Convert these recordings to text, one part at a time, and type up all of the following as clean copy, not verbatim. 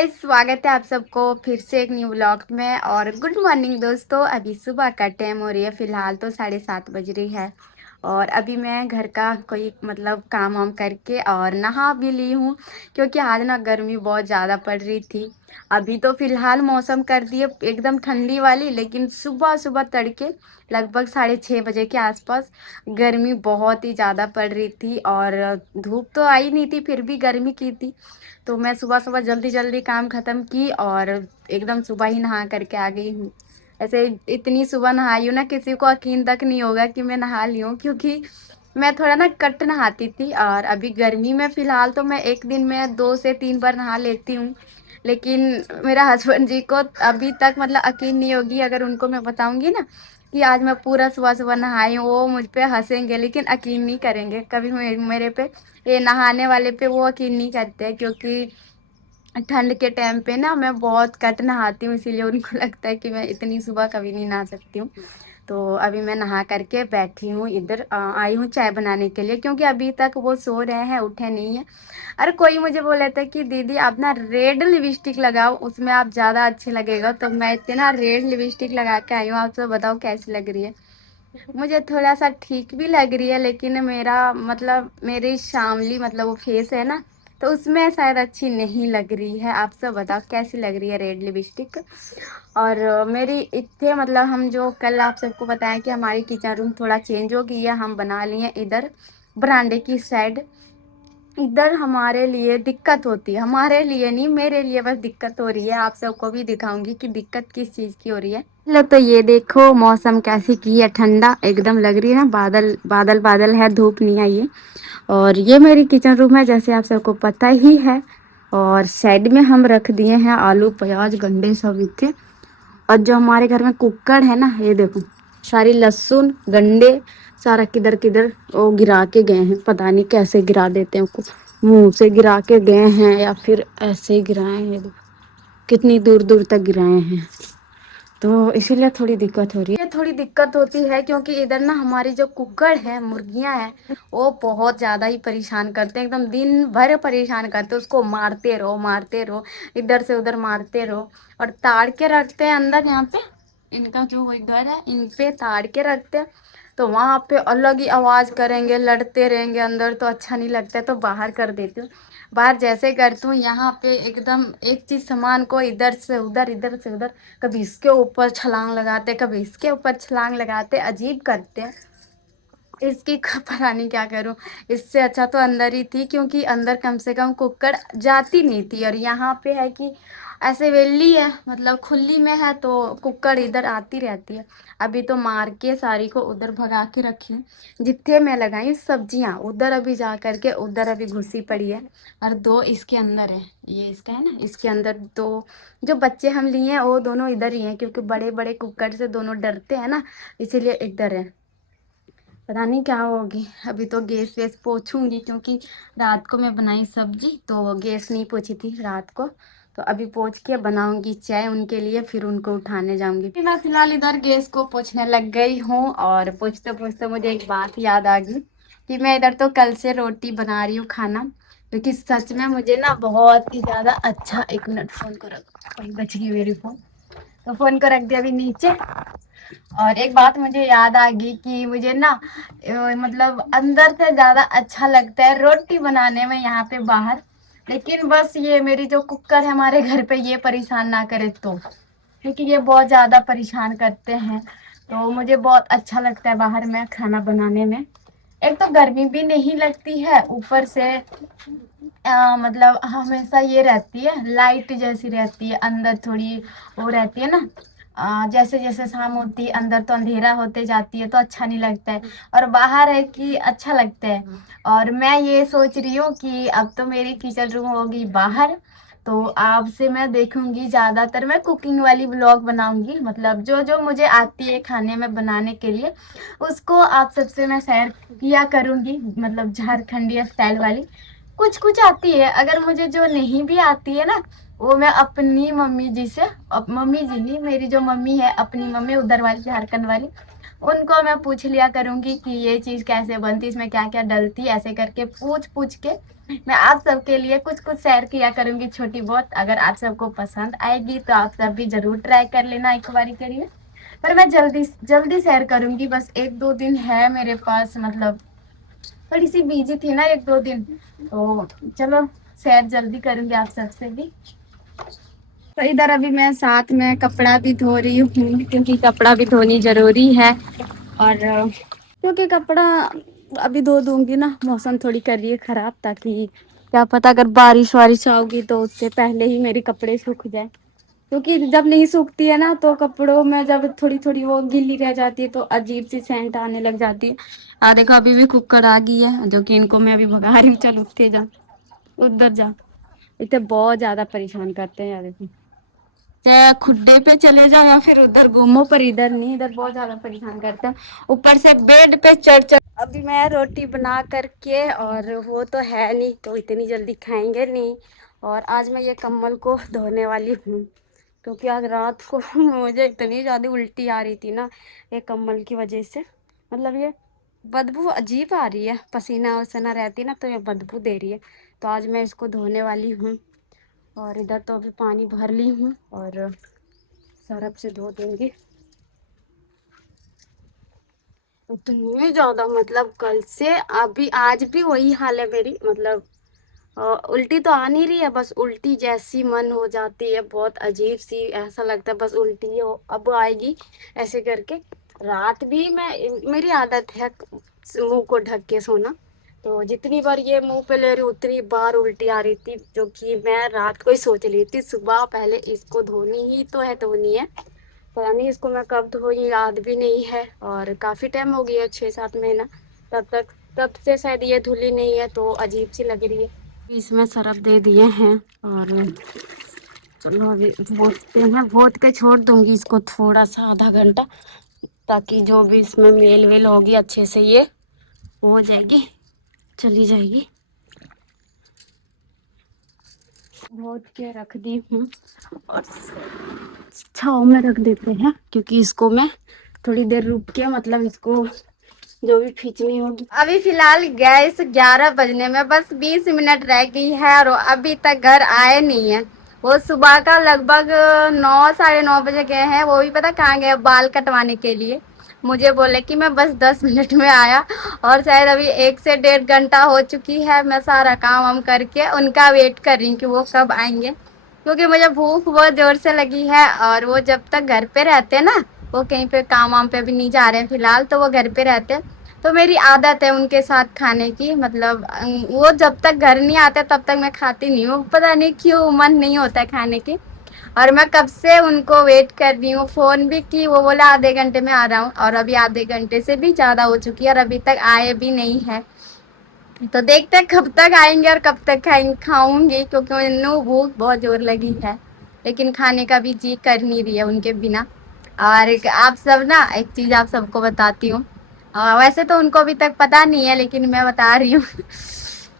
Guys, स्वागत है आप सबको फिर से एक न्यू व्लॉग में। और गुड मॉर्निंग दोस्तों। अभी सुबह का टाइम हो रही है, फिलहाल तो 7:30 बज रही है। और अभी मैं घर का कोई मतलब काम वाम करके और नहा भी ली हूँ, क्योंकि आज ना गर्मी बहुत ज़्यादा पड़ रही थी। अभी तो फिलहाल मौसम कर दिए एकदम ठंडी वाली, लेकिन सुबह सुबह तड़के लगभग 6:30 बजे के आसपास गर्मी बहुत ही ज़्यादा पड़ रही थी। और धूप तो आई नहीं थी, फिर भी गर्मी की थी। तो मैं सुबह सुबह जल्दी जल्दी काम खत्म की और एकदम सुबह ही नहा करके आ गई हूँ। ऐसे इतनी सुबह नहाई हूँ ना, किसी को यकीन तक नहीं होगा कि मैं नहा ली हूँ, क्योंकि मैं थोड़ा ना कट नहाती थी। और अभी गर्मी में फिलहाल तो मैं एक दिन में 2 से 3 बार नहा लेती हूँ। लेकिन मेरा हस्बैंड जी को अभी तक मतलब यकीन नहीं होगी अगर उनको मैं बताऊंगी ना कि आज मैं पूरा सुबह सुबह नहाई हूँ। वो मुझ पे हंसेंगे, लेकिन यकीन नहीं करेंगे कभी मेरे पे। ये नहाने वाले पे वो यकीन नहीं करते, क्योंकि ठंड के टाइम पे ना मैं बहुत कट नहाती हूँ, इसीलिए उनको लगता है कि मैं इतनी सुबह कभी नहीं नहा सकती हूँ। तो अभी मैं नहा करके बैठी हूँ इधर, आई हूँ चाय बनाने के लिए, क्योंकि अभी तक वो सो रहे हैं, उठे नहीं है। अरे कोई मुझे बोले थे कि दीदी आप ना रेड लिपस्टिक लगाओ, उसमें आप ज़्यादा अच्छे लगेगा। तो मैं इतना रेड लिपस्टिक लगा के आई हूँ, आप सब बताओ कैसी लग रही है। मुझे थोड़ा सा ठीक भी लग रही है, लेकिन मेरा मतलब मेरी शामली मतलब वो फेस है ना, तो उसमें शायद अच्छी नहीं लग रही है। आप सब बताओ कैसी लग रही है रेड लिपस्टिक। और मेरी इतने मतलब हम जो कल आप सबको बताया कि हमारी किचन रूम थोड़ा चेंज हो गई है, हम बना लिए इधर बरामदे की साइड। इधर हमारे लिए दिक्कत होती है, हमारे लिए नहीं मेरे लिए बस दिक्कत हो रही है। आप सबको भी दिखाऊंगी कि दिक्कत किस चीज़ की हो रही है। लो तो ये देखो मौसम कैसी की है, ठंडा एकदम लग रही है ना, बादल बादल बादल है, धूप नहीं आई है। और ये मेरी किचन रूम है, जैसे आप सबको पता ही है। और साइड में हम रख दिए हैं आलू प्याज गंडे सब इतने। और जो हमारे घर में कुकर है ना, ये देखो सारी लहसुन गंडे सारा किधर किधर वो गिरा के गए हैं, पता नहीं कैसे गिरा देते हैं उसको। मुंह से गिरा के गए हैं या फिर ऐसे ही गिराए हैं, ये देखो कितनी दूर दूर तक गिराए हैं। तो इसीलिए थोड़ी दिक्कत हो रही है, थोड़ी दिक्कत होती है, क्योंकि इधर ना हमारी जो कुकड़ है मुर्गियां हैं, वो बहुत ज़्यादा ही परेशान करते हैं, एकदम दिन भर परेशान करते हैं। उसको मारते रहो, इधर से उधर मारते रहो। और ताड़ के रखते हैं अंदर, यहाँ पे इनका जो वही घर है इन पे ताड़ के रखते हैं। तो वहां पे अलग ही आवाज करेंगे, लड़ते रहेंगे अंदर, तो अच्छा नहीं लगता है, तो बाहर कर देती हूँ। बाहर जैसे करती हूँ, यहाँ पे एकदम एक चीज सामान को इधर से उधर इधर से उधर, कभी इसके ऊपर छलांग लगाते, कभी इसके ऊपर छलांग लगाते, अजीब करते हैं। इसकी पता नहीं क्या करूं। इससे अच्छा तो अंदर ही थी, क्योंकि अंदर कम से कम कुक्कड़ जाती नहीं थी। और यहाँ पे है कि ऐसे वेली है, मतलब खुली में है, तो कुक्कड़ इधर आती रहती है। अभी तो मार के सारी को उधर भगा के रखी हूँ। जितने मैं लगाई सब्जियां उधर अभी जा करके उधर अभी घुसी पड़ी है। और दो इसके अंदर है, ये इसका है ना, इसके अंदर दो जो बच्चे हम लिए हैं वो दोनों इधर ही हैं, क्योंकि बड़े बड़े कुक्कड़ से दोनों डरते हैं ना, इसीलिए इधर है। पता नहीं क्या होगी। अभी तो गैस वैस पोछूंगी, क्योंकि रात को मैं बनाई सब्जी तो गैस नहीं पोछी थी रात को। तो अभी पोछ के बनाऊंगी चाय उनके लिए, फिर उनको उठाने जाऊंगी। फिर मैं फिलहाल इधर गैस को पोछने लग गई हूँ। और पोछते पोछते मुझे एक बात याद आ गई कि मैं इधर तो कल से रोटी बना रही हूँ खाना, क्योंकि सच में मुझे ना बहुत ही ज्यादा अच्छा। एक मिनट, फोन को रख, वही बच गई मेरी फोन। तो फोन को रख दिया अभी नीचे। और एक बात मुझे याद आ गई कि मुझे ना मतलब अंदर से ज्यादा अच्छा लगता है रोटी बनाने में यहाँ पे बाहर। लेकिन बस ये मेरी जो कुकर है हमारे घर पे, ये परेशान ना करे तो, क्योंकि ये बहुत ज्यादा परेशान करते हैं। तो मुझे बहुत अच्छा लगता है बाहर में खाना बनाने में। एक तो गर्मी भी नहीं लगती है, ऊपर से मतलब हमेशा ये रहती है लाइट जैसी रहती है अंदर, थोड़ी वो रहती है ना। जैसे जैसे शाम होती है अंदर तो अंधेरा होते जाती है, तो अच्छा नहीं लगता है। और बाहर है कि अच्छा लगता है। और मैं ये सोच रही हूँ कि अब तो मेरी किचन रूम होगी बाहर, तो आपसे मैं देखूंगी ज्यादातर मैं कुकिंग वाली ब्लॉग बनाऊंगी, मतलब जो जो मुझे आती है खाने में बनाने के लिए उसको आप सबसे मैं शेयर किया करूंगी, मतलब झारखंडी स्टाइल वाली। कुछ कुछ आती है, अगर मुझे जो नहीं भी आती है ना, वो मैं अपनी मम्मी जी से, मम्मी जी नहीं, मेरी जो मम्मी है अपनी मम्मी उधर वाली झारखंड वाली, उनको मैं पूछ लिया करूंगी कि ये चीज कैसे बनती, इसमें क्या क्या डलती, ऐसे करके पूछ पूछ के मैं आप सबके लिए कुछ कुछ शेयर किया करूंगी छोटी बहुत। अगर आप सबको पसंद आएगी तो आप सब भी जरूर ट्राई कर लेना, एक बारी करिए। पर मैं जल्दी जल्दी शेयर करूंगी, बस एक दो दिन है मेरे पास, मतलब थोड़ी सी बिजी थी ना एक दो दिन, तो चलो शेयर जल्दी करूंगी आप सबसे भी। तो इधर अभी मैं साथ में कपड़ा भी धो रही हूँ, क्योंकि कपड़ा भी धोनी जरूरी है। और क्योंकि कपड़ा अभी धो दूंगी ना, मौसम थोड़ी कर रही है खराब, ताकि क्या पता अगर बारिश वारिश आओगी तो उससे पहले ही मेरे कपड़े सूख जाए। क्योंकि जब नहीं सूखती है ना तो कपड़ों में जब थोड़ी थोड़ी वो गीली रह जाती है तो अजीब सी सेंट आने लग जाती है। देखो अभी भी कुकर आ गई है, जो कि इनको मैं अभी भगा रही हूँ, चल उठते जा, उधर जा। इतने बहुत ज्यादा परेशान करते हैं यार, देखो चाहे खुड्डे पे चले जाओ या फिर उधर घूमो, पर इधर नहीं, इधर बहुत ज्यादा परेशान करते हैं। ऊपर से बेड पे चढ़ चढ़। अभी मैं रोटी बना करके, और वो तो है नहीं तो इतनी जल्दी खाएंगे नहीं। और आज मैं ये कम्बल को धोने वाली हूँ, क्योंकि आज रात को मुझे इतनी ज़्यादा उल्टी आ रही थी ना, ये कम्बल की वजह से। मतलब ये बदबू अजीब आ रही है, पसीना वसीना रहती ना तो ये बदबू दे रही है। तो आज मैं इसको धोने वाली हूँ। और इधर तो अभी पानी भर ली हूँ और सरफ से धो दूंगी। इतनी ज्यादा, मतलब कल से अभी आज भी वही हाल है मेरी, मतलब उल्टी तो आ नहीं रही है, बस उल्टी जैसी मन हो जाती है, बहुत अजीब सी, ऐसा लगता है बस उल्टी हो अब आएगी, ऐसे करके। रात भी मैं, मेरी आदत है मुंह को ढक के सोना, तो जितनी बार ये मुंह पे ले रही उतनी बार उल्टी आ रही थी, जो कि मैं रात को ही सोच रही थी सुबह पहले इसको धोनी ही तो है, धोनी है। पता नहीं इसको मैं कब धोई, याद भी नहीं है, और काफ़ी टाइम हो गया, 6-7 महीना। तब से शायद ये धुली नहीं है, तो अजीब सी लग रही है। इसमें सरफ दे दिए हैं, और चलो अभी भूनते हैं, भून के छोड़ दूंगी इसको थोड़ा सा, आधा घंटा, ताकि जो भी इसमें मेल वेल होगी अच्छे से ये हो जाएगी, चली जाएगी। भून के रख दी हूँ, और छाँव में रख देते हैं, क्योंकि इसको मैं थोड़ी देर रुक के, मतलब इसको जो भी खींचनी होगी। अभी फिलहाल गैस 11 बजने में बस 20 मिनट रह गई है, और अभी तक घर आए नहीं है। वो सुबह का लगभग 9 साढ़े 9 बजे गए हैं, वो भी पता कहाँ गए, बाल कटवाने के लिए। मुझे बोले कि मैं बस 10 मिनट में आया, और शायद अभी 1 से 1.5 घंटा हो चुकी है। मैं सारा काम वाम करके उनका वेट कर रही हूँ कि वो कब आएंगे, क्योंकि मुझे भूख बहुत जोर से लगी है। और वो जब तक घर पे रहते हैं ना, वो कहीं पे काम वाम पे भी नहीं जा रहे हैं फिलहाल, तो वो घर पे रहते हैं, तो मेरी आदत है उनके साथ खाने की, मतलब वो जब तक घर नहीं आते तब तक मैं खाती नहीं हूँ, पता नहीं क्यों मन नहीं होता है खाने की। और मैं कब से उनको वेट कर रही हूँ, फोन भी की, वो बोला आधे घंटे में आ रहा हूँ, और अभी आधे घंटे से भी ज्यादा हो चुकी है और अभी तक आए भी नहीं है। तो देखते हैं कब तक आएंगे और कब तक खाऊंगी, क्योंकि मुझे भूख बहुत जोर लगी है, लेकिन खाने का भी जी कर नहीं रही है उनके बिना। और आप सब ना, एक चीज आप सबको बताती हूँ, वैसे तो उनको अभी तक पता नहीं है, लेकिन मैं बता रही हूँ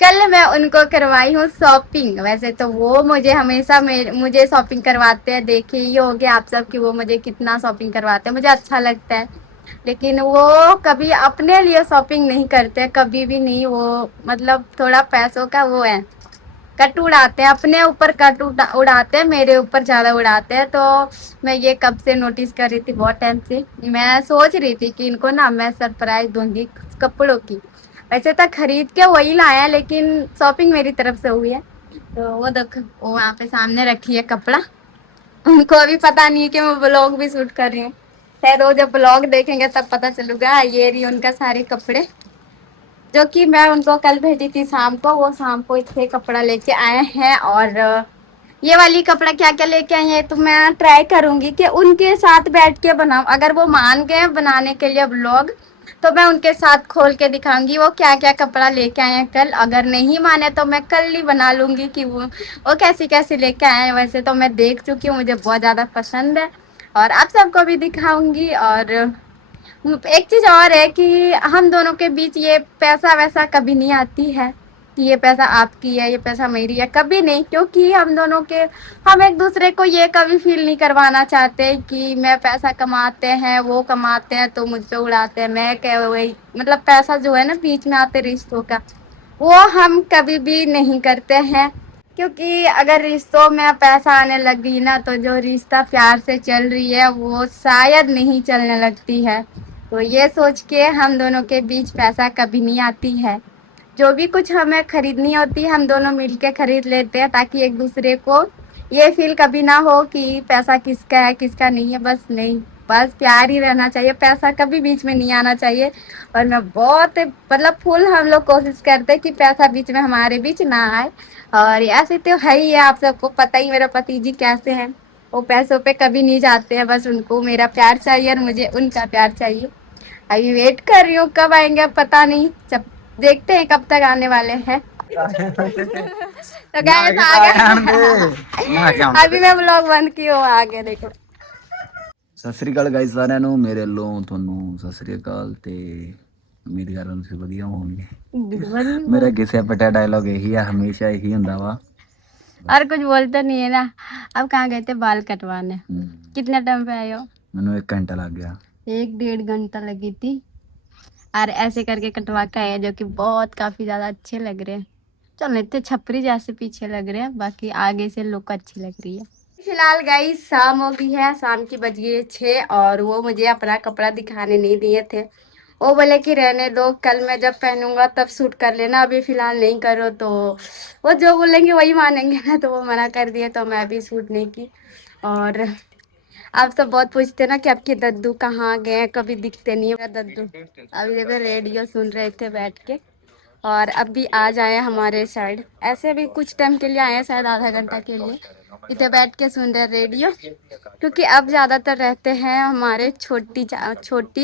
कल मैं उनको करवाई हूँ शॉपिंग। वैसे तो वो मुझे हमेशा मुझे शॉपिंग करवाते हैं, देखे ही होगे आप सब कि वो मुझे कितना शॉपिंग करवाते हैं, मुझे अच्छा लगता है। लेकिन वो कभी अपने लिए शॉपिंग नहीं करते, कभी भी नहीं। वो मतलब थोड़ा पैसों का वो है, कट उड़ाते हैं, अपने ऊपर कट उड़ाते हैं, मेरे ऊपर ज़्यादा उड़ाते हैं। तो मैं ये कब से नोटिस कर रही थी, बहुत टाइम से मैं सोच रही थी कि इनको ना मैं सरप्राइज दूंगी कपड़ों की। वैसे तो खरीद के वही लाया, लेकिन शॉपिंग मेरी तरफ से हुई है। तो वो देखो, वो वहाँ पे सामने रखी है कपड़ा, उनको अभी पता नहीं है कि मैं ब्लॉग भी शूट कर रही हूँ। शायद वो जब ब्लॉग देखेंगे तब पता चलेगा। ये रही उनका सारे कपड़े, जो कि मैं उनको कल भेजी थी शाम को, वो शाम को इतने कपड़ा लेके आए हैं। और ये वाली कपड़ा क्या क्या लेके आई है, तो मैं ट्राई करूंगी कि उनके साथ बैठ के बनाऊं। अगर वो मान गए बनाने के लिए ब्लॉग, तो मैं उनके साथ खोल के दिखाऊंगी वो क्या क्या कपड़ा लेके आए हैं कल। अगर नहीं माने तो मैं कल ही बना लूंगी कि वो कैसे कैसे लेके आए हैं। वैसे तो मैं देख चुकी हूँ, मुझे बहुत ज़्यादा पसंद है, और आप सबको भी दिखाऊंगी। और एक चीज और है कि हम दोनों के बीच ये पैसा वैसा कभी नहीं आती है, कि ये पैसा आपकी है, ये पैसा मेरी है, कभी नहीं। क्योंकि हम एक दूसरे को ये कभी फील नहीं करवाना चाहते कि मैं पैसा कमाते हैं, वो कमाते हैं तो मुझ पे उड़ाते हैं, मैं क्या वही मतलब पैसा जो है ना बीच में आते रिश्तों का, वो हम कभी भी नहीं करते हैं। क्योंकि अगर रिश्तों में पैसा आने लगी ना तो जो रिश्ता प्यार से चल रही है वो शायद नहीं चलने लगती है। तो ये सोच के हम दोनों के बीच पैसा कभी नहीं आती है। जो भी कुछ हमें खरीदनी होती है हम दोनों मिलके खरीद लेते हैं, ताकि एक दूसरे को ये फील कभी ना हो कि पैसा किसका है किसका नहीं है। बस नहीं, बस प्यार ही रहना चाहिए, पैसा कभी बीच में नहीं आना चाहिए। और मैं बहुत मतलब फुल हम लोग कोशिश करते हैं कि पैसा बीच में हमारे बीच ना आए। और ऐसे तो है ही है, आप सबको पता ही मेरा पति जी कैसे हैं। वो पैसों पे कभी नहीं जाते हैं, बस उनको मेरा प्यार चाहिए और मुझे उनका प्यार चाहिए। अभी वेट कर रही हूँ कब आएंगे, अब पता नहीं, जब देखते हैं कब तक आने वाले हैं। तो गैस आ गए। अभी मैं ब्लॉग बंद की हूँ, आगे देखो। ਸਤਿ ਸ੍ਰੀ ਅਕਾਲ ਗਾਇਸ ਸਾਰਿਆਂ ਨੂੰ ਮੇਰੇ ਵੱਲੋਂ ਤੁਹਾਨੂੰ ਸਤਿ ਸ੍ਰੀ ਅਕਾਲ ਤੇ ਉਮੀਦ ਕਰਦਾ ਤੁਸੀਂ ਵਧੀਆ ਹੋਵੋਗੇ। ਮੇਰਾ ਕਿਸੇ ਪਟਾ ਡਾਇਲੌਗ ਇਹੀ ਆ, ਹਮੇਸ਼ਾ ਇਹੀ ਹੁੰਦਾ ਵਾ। और कुछ बोलते नहीं है ना। अब कहाँ गए थे बाल कटवाने? कितने टाइम पे आए हो? ਮੈਨੂੰ 1 घंटा लग गया। 1 डेढ़ घंटा लगी थी। और ऐसे करके कटवा के आए जो कि बहुत काफी ज्यादा अच्छे लग रहे हैं। चलो इतने छपरी जैसे पीछे लग रहे हैं, बाकी आगे से लुक अच्छी लग रही है। फिलहाल गाइस शाम हो गई है, शाम की बज गई है 6 और वो मुझे अपना कपड़ा दिखाने नहीं दिए थे। वो बोले कि रहने दो, कल मैं जब पहनूंगा तब सूट कर लेना, अभी फिलहाल नहीं करो। तो वो जो बोलेंगे वही मानेंगे ना, तो वो मना कर दिए, तो मैं अभी सूट नहीं की। और आप सब बहुत पूछते हैं ना कि आपके दद्दू कहाँ गए हैं, कभी दिखते नहीं है मेरा दद्दू। अभी देखो रेडियो सुन रहे थे बैठ के, और अब भी आ जाए हमारे साइड, ऐसे भी कुछ टाइम के लिए आए हैं, शायद आधा घंटा के लिए इधर बैठ के सुन रहे रेडियो। क्योंकि अब ज़्यादातर रहते हैं हमारे छोटी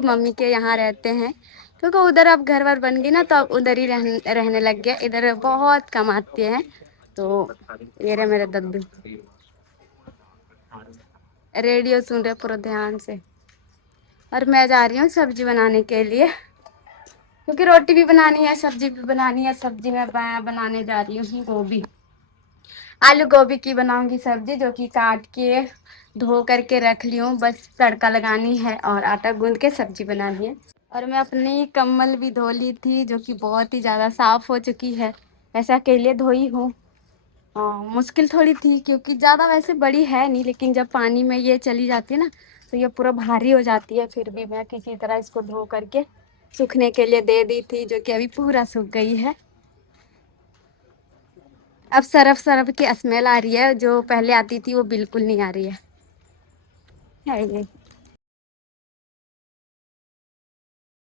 मम्मी के यहाँ रहते हैं। क्योंकि उधर अब घर वर बन गई ना, तो अब उधर ही रहने लग गए, इधर बहुत कम आते हैं। तो ये रहे मेरे दद्दू, रेडियो सुन रहे पूरा ध्यान से। और मैं जा रही हूँ सब्जी बनाने के लिए, क्योंकि रोटी भी बनानी है सब्जी भी बनानी है। सब्जी में बनाने जा रही हूँ गोभी, आलू गोभी की बनाऊंगी सब्जी, जो कि काट के धो करके रख ली हूँ, बस तड़का लगानी है और आटा गूंद के सब्जी बनानी है। और मैं अपनी कम्बल भी धो ली थी, जो कि बहुत ही ज़्यादा साफ हो चुकी है, ऐसा अकेले धोई हूँ। मुश्किल थोड़ी थी क्योंकि ज़्यादा वैसे बड़ी है नहीं, लेकिन जब पानी में ये चली जाती है ना तो ये पूरा भारी हो जाती है। फिर भी मैं किसी तरह इसको धो करके सूखने के लिए दे दी थी, जो कि अभी पूरा सूख गई है। अब सरफ सरफ की स्मेल आ रही है, जो पहले आती थी वो बिल्कुल नहीं आ रही है ये।